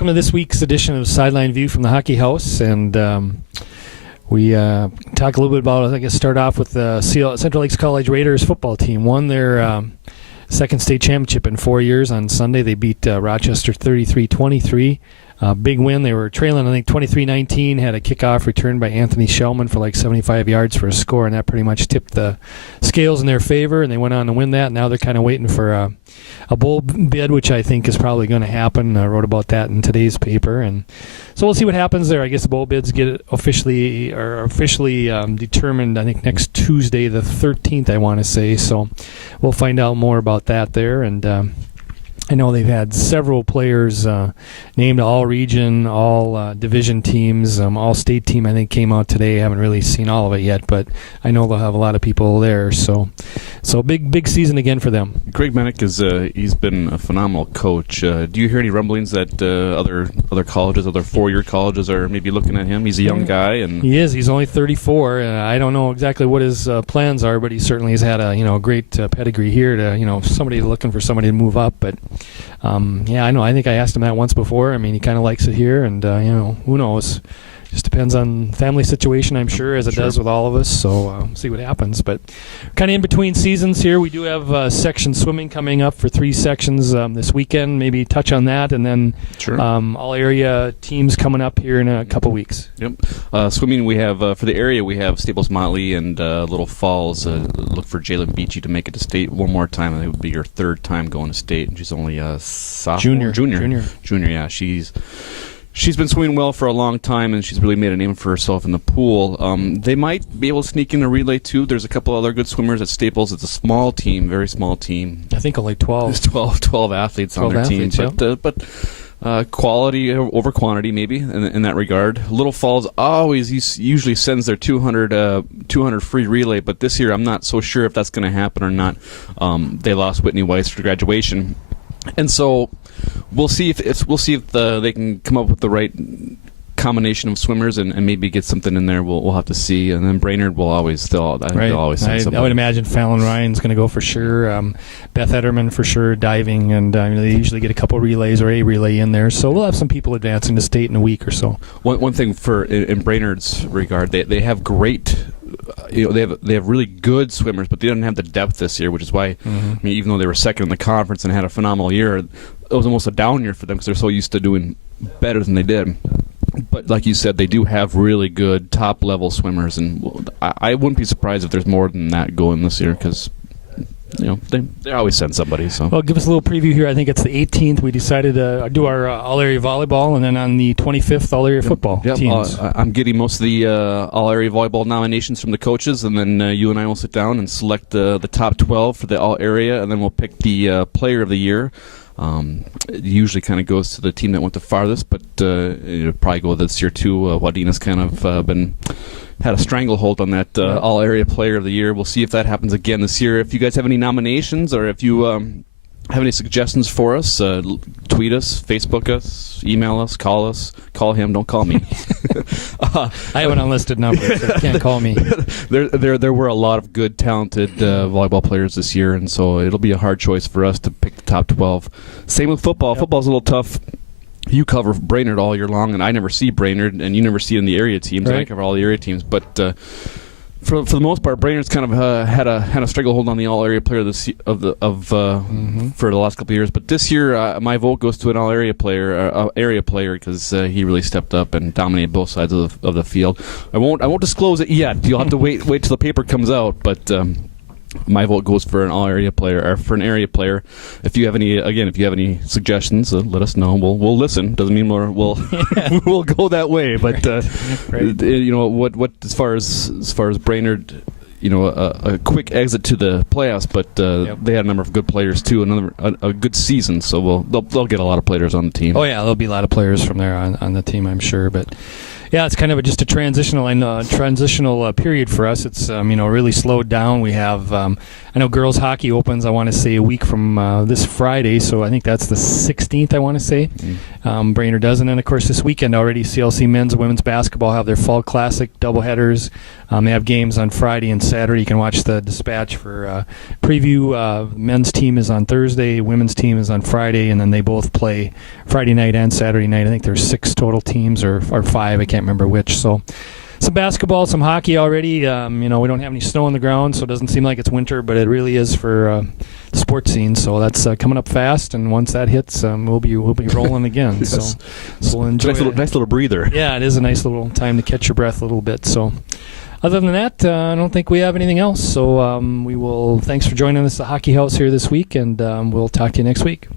welcome to this week's edition of Sideline View from the Hockey House. And we talk a little bit about, I guess, start off with the Central Lakes College Raiders football team. Won their second state championship in 4 years on Sunday. They beat Rochester 33-23. Big win. They were trailing, I think, 23-19. Had a kickoff return by Anthony Shellman for like 75 yards for a score, and that pretty much tipped the scales in their favor, and they went on to win that. Now they're kind of waiting for a bowl bid, which I think is probably going to happen. I wrote about that in today's paper, and so we'll see what happens there. I guess the bowl bids get officially determined, I think, next Tuesday, the 13th, I want to say. So we'll find out more about that there, and I know they've had several players named all-region, all-division teams. All-state team, I think, came out today. I haven't really seen all of it yet, but I know they'll have a lot of people there. So big season again for them. Greg Mennick he's been a phenomenal coach. Do you hear any rumblings that other colleges, other four-year colleges, are maybe looking at him? He's a young guy, and he is. He's only 34. I don't know exactly what his plans are, but he certainly has had a great pedigree here to somebody looking for somebody to move up, but. I know. I think I asked him that once before. I mean, he kind of likes it here, and who knows? Just depends on family situation, I'm sure, as it does with all of us. So see what happens. But kind of in between seasons here, we do have section swimming coming up for 3 sections this weekend. Maybe touch on that, and then all area teams coming up here in a couple weeks. Yep. Swimming, we have for the area, we have Staples Motley and Little Falls. Look for Jalen Beachy to make it to state one more time. I think it would be her 3rd time going to state, and she's only a sophomore. Junior. Yeah, She's been swimming well for a long time, and she's really made a name for herself in the pool. They might be able to sneak in a relay, too. There's a couple other good swimmers at Staples. It's a small team, very small team. I think only 12. There's 12 athletes on their team. Yeah. But quality over quantity, maybe, in that regard. Little Falls usually sends their 200 free relay, but this year I'm not so sure if that's going to happen or not. They lost Whitney Weiss for graduation. And so we'll see if they can come up with the right combination of swimmers and maybe get something in there. We'll have to see. And then Brainerd will always they'll always send somebody. I would imagine Fallon Ryan's going to go for sure. Beth Ederman for sure diving, and they usually get a couple relays or a relay in there. So we'll have some people advancing to state in a week or so. One thing in Brainerd's regard, they have great. They have really good swimmers, but they didn't have the depth this year, which is why, I mean, even though they were second in the conference and had a phenomenal year, it was almost a down year for them because they're so used to doing better than they did. But like you said, they do have really good top-level swimmers, and I wouldn't be surprised if there's more than that going this year because they always send somebody. So, well, give us a little preview here. I think it's the 18th. We decided to do our all-area volleyball, and then on the 25th, all-area football teams. I'm getting most of the all-area volleyball nominations from the coaches, and then you and I will sit down and select the top 12 for the all-area, and then we'll pick the player of the year. It usually kind of goes to the team that went the farthest, but it'll probably go this year too. Wadina's kind of had a stranglehold on that all-area player of the year. We'll see if that happens again this year. If you guys have any nominations or if you have any suggestions for us, tweet us, Facebook us, email us, call him, don't call me. I have an unlisted number, so you can't call me. There were a lot of good, talented volleyball players this year, and so it'll be a hard choice for us to pick the top 12. Same with football. Yep. Football's a little tough. You cover Brainerd all year long, and I never see Brainerd, and you never see it in the area teams. Right. I cover all the area teams, but for the most part, Brainerd's kind of had a stranglehold on the all-area player for the last couple of years. But this year, my vote goes to an all-area player, because he really stepped up and dominated both sides of the field. I won't disclose it yet. You'll have to wait till the paper comes out, but. My vote goes for an all-area player, or for an area player. If you have any suggestions, let us know. We'll listen. Doesn't mean we'll go that way. But right. What as far as Brainerd, a quick exit to the playoffs, but they had a number of good players too. A good season, so they'll get a lot of players on the team. Oh yeah, there'll be a lot of players from there on the team, I'm sure. But Yeah, it's kind of just a transitional period for us. It's really slowed down. We have I know girls hockey opens, I want to say, a week from this Friday, so I think that's the 16th, I want to say. Brainerd does, and then of course this weekend already CLC men's and women's basketball have their fall classic doubleheaders. They have games on Friday and Saturday. You can watch the Dispatch for preview. Men's team is on Thursday, women's team is on Friday, and then they both play Friday night and Saturday night. I think there's 6 total teams or 5, I can't remember which. So some basketball, some hockey already. We don't have any snow on the ground, so it doesn't seem like it's winter, but it really is for the sports scene. So that's coming up fast, and once that hits, we'll be rolling again. Yes. So we'll enjoy nice little breather. Yeah, it is a nice little time to catch your breath a little bit. So other than that, I don't think we have anything else. So we will. Thanks for joining us at the Hockey House here this week, and we'll talk to you next week.